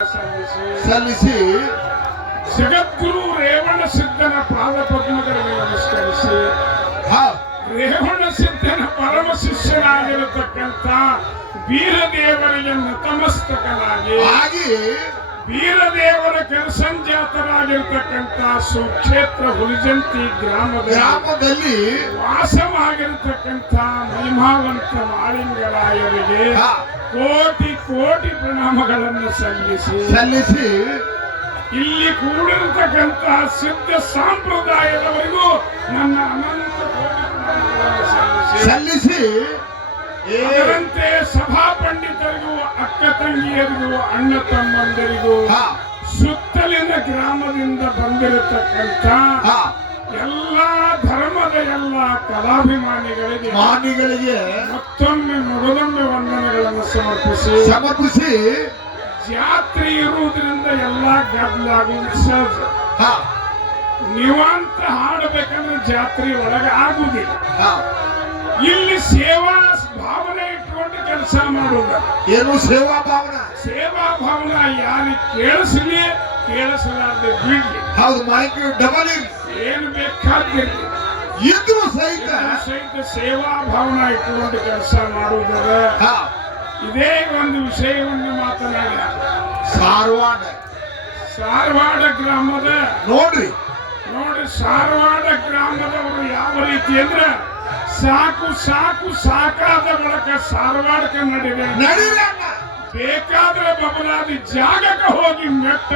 ಸಲ್ಲಿಸಿ ಜಗದ್ಗುರು ರೇವಣ ಸಿದ್ಧನ ಪಾದ ಪದ್ಮಗಳಿಗೆ ನಮಸ್ಕರಿಸಿ ರೇವಣ ಸಿದ್ಧನ ಪರಮ ಶಿಷ್ಯನಾಗಿರತಕ್ಕಂಥ ವೀರದೇವರಿಗೆ ನತಮಸ್ತಕನಾಗಿ ವೀರದೇವರ ಕೆಲಸಂಜಾತರಾಗಿರ್ತಕ್ಕಂಥ ಸುಕ್ಷೇತ್ರ ಹುಲಿಜಂತಿ ಗ್ರಾಮದಲ್ಲಿ ವಾಸವಾಗಿರತಕ್ಕಂಥ ಮಹಿಮಾವಂತ ಮಾಳಿಂಗರಾಯರಿಗೆ ಕೋಟಿ ಕೋಟಿ ಪ್ರಣಾಮಗಳನ್ನು ಸಲ್ಲಿಸಿ ಇಲ್ಲಿ ಕೂಡಿರತಕ್ಕಂಥ ಸಿದ್ಧ ಸಂಪ್ರದಾಯದವರಿಗೂ ನನ್ನ ಅನಂತ ಸಲ್ಲಿಸಿ ಅದರಂತೆ ಸಭಾ ಪಂಡಿತರಿಗೂ ಅಕ್ಕ ತಂಗಿಯರಿಗೂ ಅಣ್ಣ ತಮ್ಮಂದರಿಗೂ ಸುತ್ತಲಿನ ಗ್ರಾಮದಿಂದ ಬಂದಿರತಕ್ಕಂಥ ಎಲ್ಲಾ ಧರ್ಮದ ಎಲ್ಲ ಕಲಾಭಿಮಾನಿಗಳಿಗೆ ಮತ್ತೊಮ್ಮೆ ಮಗದೊಮ್ಮೆ ವಂದನೆಗಳನ್ನು ಸಮರ್ಪಿಸಿ ಜಾತ್ರೆ ಇರುವುದರಿಂದ ಎಲ್ಲಾ ಗದ್ದಲಾಗುವುದು ಸಹಜ. ನೀವಂತ ಹಾಡಬೇಕಂದ್ರೆ ಜಾತ್ರೆ ಒಳಗೆ ಆಗುವುದಿಲ್ಲ. ಇಲ್ಲಿ ಸೇವಾ ಭಾವನೆ ಇಟ್ಕೊಂಡು ಕೆಲಸ ಮಾಡುವುದು. ಏನು ಸೇವಾ ಭಾವನಾ ಯಾರಿಗೆ ಕೇಳಿಸಲಿ ಕೇಳಿಸಲಾರದೆ ಬಿಡ್ಲಿ. ಹೌದು, ಮೈಕ್ ಡಬಲ್ ಏನು ಬೇಕಾಗಿರ್ಲಿ ಇದ್ರು ಸಹಿತ ಸೇವಾ ಭಾವನಾ ಇಟ್ಟುಕೊಂಡು ಕೆಲಸ ಮಾಡುವುದರ ಇದೇ ಒಂದು ವಿಷಯವನ್ನು ಮಾತನಾಡ ಸಾರವಾಡ ಗ್ರಾಮದ ನೋಡಿ ಸಾರವಾಡ ಗ್ರಾಮದವರು ಯಾವ ರೀತಿ ಅಂದ್ರೆ ಸಾಕಾದ ಬಳಕ ಸಾರವಾಡಕ್ಕೆ ನಡಿವೆ ಬೇಕಾದ್ರೆ ಬಬಲಾದಿ ಜಾಗಕ್ಕೆ ಹೋಗಿ ಮೆಟ್ಟ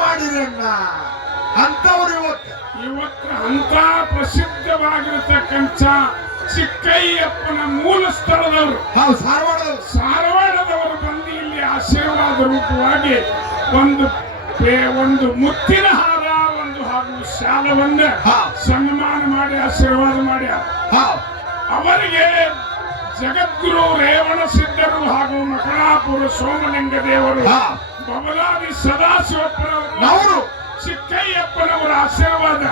ಮಾಡಿರಣ್ಣ ಅಂತವ್ರು ಇವತ್ತು ಅಂತ ಪ್ರಸಿದ್ಧವಾಗಿರತಕ್ಕಂಥ ಚಿಕ್ಕಯ್ಯಪ್ಪನ ಮೂಲ ಸ್ಥಳದವರು ಸಾರವಾಡದವರು ಬಂದು ಇಲ್ಲಿ ಆಶೀರ್ವಾದ ರೂಪವಾಗಿ ಒಂದು ಮುತ್ತಿನ ಹಾರ ಹಾಗೂ ಶಾಲವನ್ನ ಸನ್ಮಾನ ಮಾಡಿ ಆಶೀರ್ವಾದ ಮಾಡಿ ಅವರಿಗೆ ಜಗದ್ಗುರು ರೇವಣ ಸಿದ್ಧರು ಹಾಗೂ ಮಕಳಾಪುರ ಸೋಮಲಿಂಗ ದೇವರು ಬಬಲಾದಿ ಸದಾಶಿವಪ್ಪನವರು ಚಿಕ್ಕಯ್ಯಪ್ಪನವರ ಆಶೀರ್ವಾದ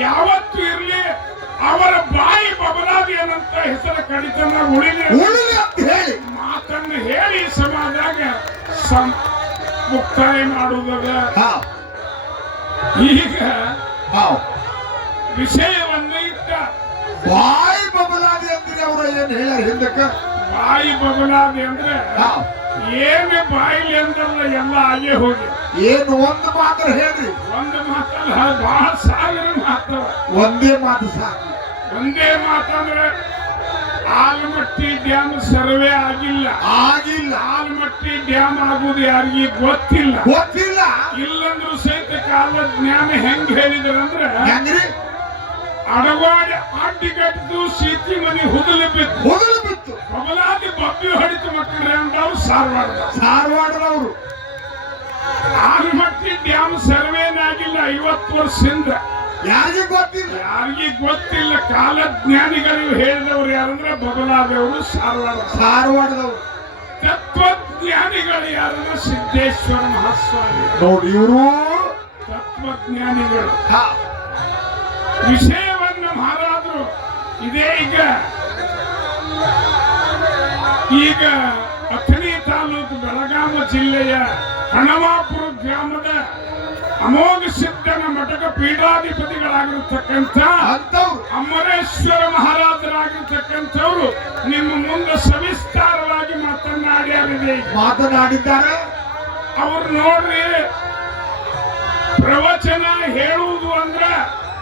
ಯಾವತ್ತೂ ಇರಲಿ. ಅವರ ಬಾಯಿ ಬಬಲಾದಿ ಅನ್ನಂತ ಹೆಸರು ಕಡಿತನ ಉಳಿಲಿ ಮಾತನ್ನು ಹೇಳಿ ಸಮಾಜಾಗ ಮುಕ್ತಾಯ ಮಾಡುವುದ. ಈಗ ವಿಷಯವನ್ನು ಇಟ್ಟ ಬಾಯಿ ಬಬಲಾದಿ ಅಂದ್ರೆ ಅವರು ಏನ್ ಹೇಳ್ಯಾರ ಹಿಂದಕ್ಕ? ಬಾಯಿ ಬಬಲಾದಿ ಅಂದ್ರೆ ಏನೇ ಬಾಯಿಲಿ ಅಂದ್ರಲ್ಲ ಎಲ್ಲ ಆಗೇ ಹೋಗಿ. ಏನು ಒಂದು ಮಾತ್ರ ಹೇಳ್ರಿ. ಒಂದು ಮಾತಲ್ಲ, ಬಹಳ ಸಾವಿರ ಮಾತವ. ಒಂದೇ ಮಾತು ಸಾಕು. ಒಂದೇ ಮಾತಂದ್ರೆ ಆಲಮಟ್ಟಿ ಡ್ಯಾಮ್ ಸರ್ವೆ ಆಗಿಲ್ಲ. ಆಲಮಟ್ಟಿ ಡ್ಯಾಮ್ ಆಗುದು ಯಾರಿಗೆ ಗೊತ್ತಿಲ್ಲ. ಇಲ್ಲಂದ್ರೂ ಸಹಿತ ಕಾಲ ಜ್ಞಾನ ಹೆಂಗ್ ಹೇಳಿದ್ರಂದ್ರೆ ಅಡವಾಡಿ ಅಡ್ಡಿಗಟ್ಟು ಸೀತಿ ಮನಿ ಹುದಲು ಬಿತ್ತು ಬಬಲಾದಿ ಬಬ್ಬಿ ಹೊಡಿತು ಮಕ್ಕಳು ಅಂದವ್ರು ಸಾರವಾಡದವರು. ಆಲಮಟ್ಟಿ ಡ್ಯಾಮ್ ಸರ್ವೇನಾಗಿಲ್ಲ 50 ವರ್ಷದಿಂದ. ಯಾರಿಗೆ ಗೊತ್ತಿಲ್ಲ. ಕಾಲಜ್ಞಾನಿಗಳು ಹೇಳಿದವರು ಯಾರಂದ್ರೆ ಬಬಲಾದವರು ಸಾರವಾಡದವರು. ತತ್ವಜ್ಞಾನಿಗಳು ಯಾರಂದ್ರೆ ಸಿದ್ದೇಶ್ವರ ಮಹಾಸ್ವಾಮಿ. ನೋಡಿ ಇವರು ತತ್ವಜ್ಞಾನಿಗಳು. ವಿಷಯವನ್ನು ಮಹಾರಾಜರು ಇದೇ ಈಗ ಅಥಣಿ ತಾಲೂಕು ಬೆಳಗಾಮ ಜಿಲ್ಲೆಯ ಹಣವಾಪುರ ಗ್ರಾಮದ ಅಮೋಘ ಸಿದ್ಧನ ಮಠಕ ಪೀಠಾಧಿಪತಿಗಳಾಗಿರ್ತಕ್ಕಂಥ ಅಮರೇಶ್ವರ ಮಹಾರಾಜರಾಗಿರ್ತಕ್ಕಂಥವ್ರು ನಿಮ್ಮ ಮುಂದೆ ಸವಿಸ್ತಾರವಾಗಿ ಮಾತನಾಡಿದ್ದಾರೆ. ಅವ್ರು ನೋಡ್ರಿ, ಪ್ರವಚನ ಹೇಳುವುದು ಅಂದ್ರೆ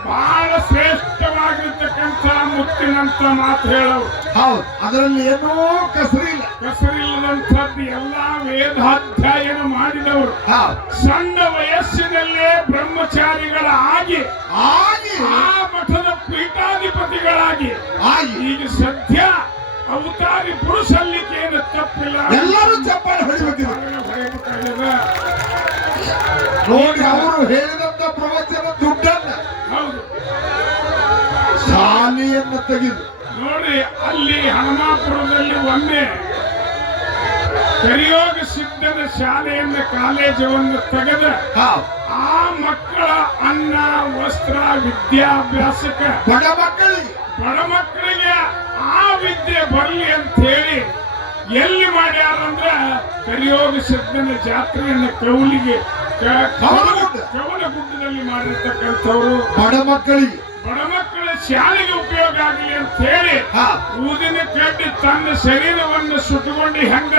ಬಹಳ ಶ್ರೇಷ್ಠವಾಗಿರ್ತಕ್ಕಂಥ ಮುತ್ತಿನಂತ ಮಾತು ಹೇಳೋರು. ಹೌದು, ಅದರಲ್ಲಿ ಏನೋ ಕಸರಿಲ್ಲದಂಥದ್ದು ಎಲ್ಲಾ ವೇದಾಧ್ಯಯನ ಮಾಡಿದವರು. ಸಣ್ಣ ವಯಸ್ಸಿನಲ್ಲೇ ಬ್ರಹ್ಮಚಾರಿಗಳಾಗಿ ಆ ಮಠದ ಪೀಠಾಧಿಪತಿಗಳಾಗಿ ಈಗ ಸದ್ಯ ಅವತಾರಿ ಪುರುಷಲ್ಲಿಕೇನು ತಪ್ಪಿಲ್ಲ. ಎಲ್ಲರೂ ಚಪ್ಪಾಳೆ ಹೊಡೆಯಬೇಕಾಗಿದೆ. ನೋಡಿ, ಅವರು ಹೇಳಿದಂತ ಪ್ರವಚನ ದುಡ್ಡನ್ನ ಶಾಲೆಯನ್ನು ತೆಗೆದು ನೋಡಿ. ಅಲ್ಲಿ ಹನುಮಾಪುರದಲ್ಲಿ ಒಮ್ಮೆ ಕರಿಯೋಗ ಸಿದ್ಧನ ಶಾಲೆಯನ್ನ ಕಾಲೇಜವನ್ನು ತೆಗೆದ ಆ ಮಕ್ಕಳ ಅನ್ನ ವಸ್ತ್ರ ವಿದ್ಯಾಭ್ಯಾಸಕ್ಕೆ ಬಡ ಮಕ್ಕಳಿಗೆ ಆ ವಿದ್ಯೆ ಬರಲಿ ಅಂತ ಹೇಳಿ ಎಲ್ಲಿ ಮಾಡ್ಯಾರಂದ್ರ ಕರಿಯೋಗ ಸಿದ್ಧನ ಜಾತ್ರೆಯನ್ನ ಕೌಲಿಗೆ ಕವನಗುಡ್ಡದಲ್ಲಿ ಮಾಡಿರ್ತಕ್ಕಂಥವ್ರು ಬಡ ಮಕ್ಕಳಿಗೆ ಬಡ ಮಕ್ಕಳ ಶಾಲೆಗೆ ಉಪಯೋಗ ಆಗಲಿ ಅಂತ ಹೇಳಿ ಊದಿನ ಕಡ್ಡಿ ತನ್ನ ಶರೀರವನ್ನು ಸುಟ್ಟುಕೊಂಡು ಹೆಂಗ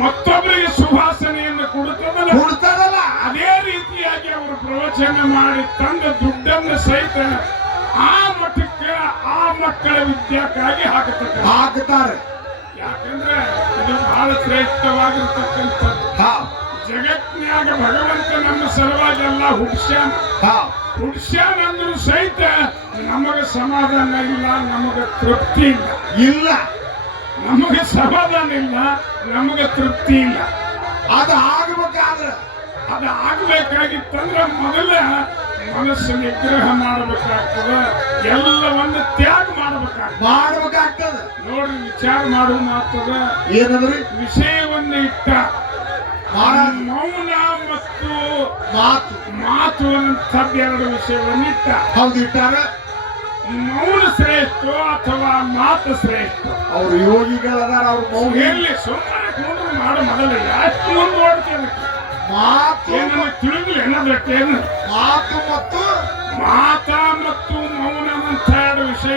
ಮತ್ತೊಬ್ಬರಿಗೆ ಸುವಾಸನೆಯನ್ನು ಕೊಡುತ್ತದಲ್ಲ ಅದೇ ರೀತಿಯಾಗಿ ಅವರು ಪ್ರವಚನ ಮಾಡಿ ತಂದ ದುಡ್ಡನ್ನು ಸಹಿತ ಆ ಮಠಕ್ಕೆ ಆ ಮಕ್ಕಳ ವಿದ್ಯಾಕ್ಕಾಗಿ ಹಾಕುತ್ತಾರೆ. ಯಾಕಂದ್ರೆ ಇದು ಬಹಳ ಶ್ರೇಷ್ಠವಾಗಿರ್ತಕ್ಕಂಥದ್ದು. ಜಗತ್ನ್ಯಾಗ ಭಗವಂತ ನಮ್ಮ ಸಲುವಾಗಿ ಎಲ್ಲ ಹುಡ್ಸ್ಯಾನಂದ್ರು ಸಹಿತ ನಮಗ ಸಮಾಧಾನ ಇಲ್ಲ, ನಮಗ ತೃಪ್ತಿ ಇಲ್ಲ. ನಮಗೆ ಸಮಾಧಾನ ಇಲ್ಲ, ನಮಗೆ ತೃಪ್ತಿ ಇಲ್ಲ. ಅದು ಆಗಬೇಕಾಗಿತ್ತಂದ್ರೆ ಮೊದಲ ಮನಸ್ಸು ನಿಗ್ರಹ ಮಾಡಬೇಕಾಗ್ತದೆ, ಎಲ್ಲವನ್ನು ತ್ಯಾಗ ಮಾಡಬೇಕಾಗ್ತದೆ. ನೋಡ್ರಿ, ವಿಚಾರ ಮಾಡುವ ಮಾತದ ಏನಂದ್ರಿ? ವಿಷಯವನ್ನು ಇಟ್ಟ ಮೌನ ಮತ್ತು ಮಾತು ಅಂತದ್ದು ಎರಡು ವಿಷಯವನ್ನು ಇಟ್ಟಾರ. ಮೌನ ಶ್ರೇಷ್ಠ ಅಥವಾ ಮಾತು ಶ್ರೇಷ್ಠ? ಅವ್ರು ಯೋಗಿಗಳದಾರ. ಅವ್ರು ಮೌನ ಎಲ್ಲಿ ಸುಮ್ಮನೆ ಕೂಡು ಮಾಡು. ಮೊದಲು ಯಾಕೆ ಮುಂದುವಡ್ತೇನೆ ಮಾತು ತಿಳಿದ್ಲಿ ಏನಂದ್ರೇನು? ಮಾತ ಮತ್ತು ಮೌನ ಅಂತ ಎರಡು ವಿಷಯ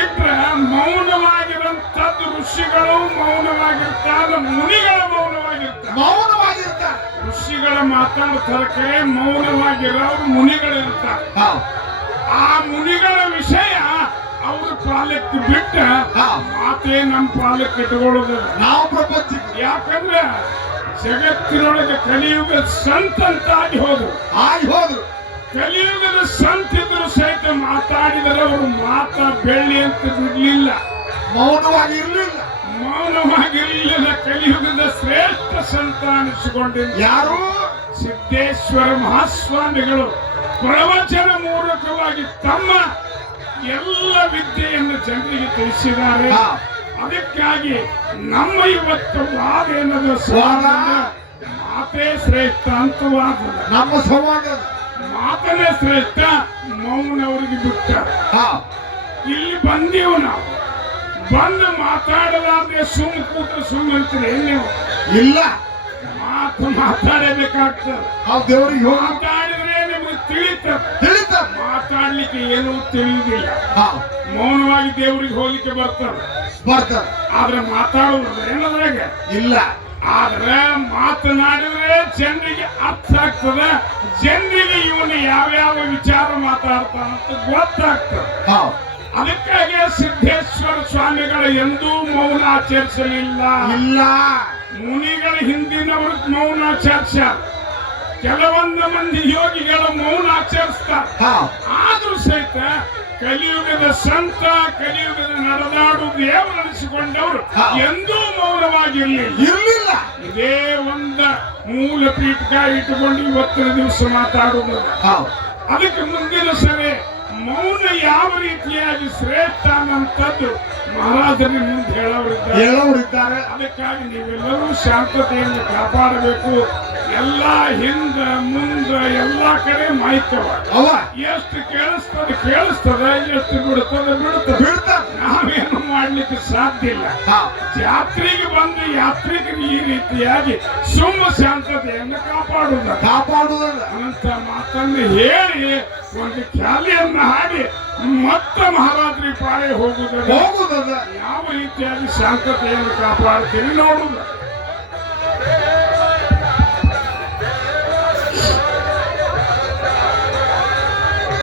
ಇಟ್ರೆ ಮೌನವಾಗಿರಂತದ್ದು ಋಷಿಗಳು ಮೌನವಾಗಿರ್ತಾರೆ, ಮುನಿಗಳು ಮೌನವಾಗಿರ್ತಾರೆ. ಋಷಿಗಳ ಮಾತಾಡ್ತಾರೆ, ಮೌನವಾಗಿರೋರು ಮುನಿಗಳಿರ್ತಾರೆ. ಆ ಮುನಿಗಳ ವಿಷಯ ಅವ್ರ ಪಾಲಕ್ಕೆ ಬಿಟ್ಟ ಮಾತೇ ನಮ್ಮ ಪಾಲಕ್ಕೆ ಇಟ್ಕೊಳ್ಳೋದು ನಾವು ಪ್ರಪಂಚಕ್ಕೆ. ಯಾಕಂದ್ರೆ ಜಗತ್ತಿನೊಳಗೆ ಕಲಿಯುಗ ಸಂತಾಗಿ ಹೋದ್ರು. ಕಲಿಯುಗದ ಸಂತಿದ್ರು ಸಹಿತ ಮಾತಾಡಿದರೆ ಅವರು ಬೆಳ್ಳಿ ಅಂತ ಬಿಡ್ಲಿಲ್ಲ, ಮೌನವಾಗಿರ್ಲಿಲ್ಲ. ಕಲಿಯುಗದ ಶ್ರೇಷ್ಠ ಸಂತ ಅನಿಸಿಕೊಂಡಿದ್ದ ಯಾರು? ಸಿದ್ದೇಶ್ವರ ಮಹಾಸ್ವಾಮಿಗಳು ಪ್ರವಚನ ಮೂಲಕವಾಗಿ ತಮ್ಮ ಎಲ್ಲ ವಿದ್ಯೆಯನ್ನು ಜನರಿಗೆ ತಿಳಿಸಿದ್ದಾರೆ. ಅದಕ್ಕಾಗಿ ನಮ್ಮ ಇವತ್ತು ವಾದ ಏನದು? ಮಾತೇ ಶ್ರೇಷ್ಠ ಅಂತ ವಾದ. ನಮ್ಮ ಸಮಾಜ ಮಾತನೇ ಶ್ರೇಷ್ಠ, ಮೌನ ಅವರಿಗೆ ಬಿಟ್ಟ. ಇಲ್ಲಿ ಬಂದೀವು ನಾವು, ಬಂದು ಮಾತಾಡಲಾರ್ದೆ ಸುಮ್ಮನೆ ನೀವು ಇಲ್ಲ. ಮಾತಾಡಬೇಕಾಗ್ತದೆ. ದೇವರಿಗೆ ಮಾತಾಡಿದ್ರೆ ನಿಮಗೆ ತಿಳಿತ. ಮಾತಾಡ್ಲಿಕ್ಕೆ ಏನೂ ತಿಳಿಯುವುದಿಲ್ಲ. ಮೌನವಾಗಿ ದೇವರಿಗೆ ಹೋಗ್ಲಿಕ್ಕೆ ಬರ್ತಾರೆ. ಆದ್ರೆ ಮಾತಾಡುವುದು ಏನದ್ರಾಗ ಇಲ್ಲ. ಆದ್ರೆ ಮಾತನಾಡಿದ್ರೆ ಜನರಿಗೆ ಅರ್ಥ ಆಗ್ತದೆ, ಜನರಿಗೆ ಇವನು ಯಾವ್ಯಾವ ವಿಚಾರ ಮಾತಾಡ್ತಾನಂತ ಗೊತ್ತಾಗ್ತದೆ. ಅದಕ್ಕಾಗಿ ಸಿದ್ದೇಶ್ವರ ಸ್ವಾಮಿಗಳು ಎಂದೂ ಮೌನ ಆಚರಿಸಲಿಲ್ಲ. ಮುನಿಗಳ ಹಿಂದಿನವರು ಮೌನ ಆಚರಿಸ್ಯಾರ, ಕೆಲವೊಂದು ಮಂದಿ ಯೋಗಿಗಳು ಮೌನ ಆಚರಿಸ್ತಾರೆ. ಆದ್ರೂ ಸಹಿತ ಕಲಿಯುಗದ ಸಂತ, ಕಲಿಯುಗದ ನಡೆದಾಡು ದೇವರನಿಸಿಕೊಂಡವರು ಎಂದೂ ಮೌನವಾಗಿರ್ಲಿಲ್ಲ. ಇದೇ ಒಂದು ಮೂಲ ಪೀಠ ಇಟ್ಟುಕೊಂಡು ಇವತ್ತಿನ ದಿವಸ ಮಾತಾಡುವುದು. ಅದಕ್ಕೆ ಮುಂದಿನ ಸರಿ ಮೌನ ಯಾವ ರೀತಿಯಾಗಿ ಶ್ರೇಷ್ಠ ಅನ್ನಂಥದ್ದು ಮಹಾರಾಜರ ಮುಂದೆ ಹೇಳೋರಿದ್ದಾರೆ. ಅದಕ್ಕಾಗಿ ನೀವೆಲ್ಲರೂ ಶಾಂತತೆಯನ್ನು ಕಾಪಾಡಬೇಕು. ಎಲ್ಲ ಹಿಂದ ಮುಂದ ಎಲ್ಲಾ ಕಡೆ ಮಾಹಿತವ. ಎಷ್ಟು ಕೇಳಿಸ್ತದ, ಎಷ್ಟು ಬಿಡುತ್ತದೆ. ನಾವೇನು ಮಾಡ್ಲಿಕ್ಕೆ ಸಾಧ್ಯ ಇಲ್ಲ. ಜಾತ್ರೆಗೆ ಬಂದು ಯಾತ್ರಿಕರು ಈ ರೀತಿಯಾಗಿ ಶಾಂತತೆಯನ್ನು ಕಾಪಾಡುವುದಲ್ಲ ಅಂತ ಮಾತನ್ನು ಹೇಳಿ ಒಂದು ಖ್ಯಾಲಿಯನ್ನು ಹಾಡಿ ಮತ್ತೆ ಮಹಾರಾತ್ರಿ ಪಾಳೆ ಹೋಗುವುದಲ್ಲ. ಯಾವ ರೀತಿಯಾಗಿ ಶಾಂತತೆಯನ್ನು ಕಾಪಾಡ್ತೀವಿ ನೋಡುವುದು.